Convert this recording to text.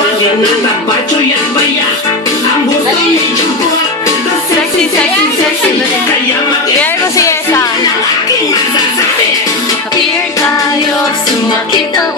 Huwag na tapacho yan baya. Ang gusto ni Jumpuat. The sexy, sexy, sexy. Kaya Kaya mo si Yesa. ang aking masasabi. Appear tayo, sumakit ang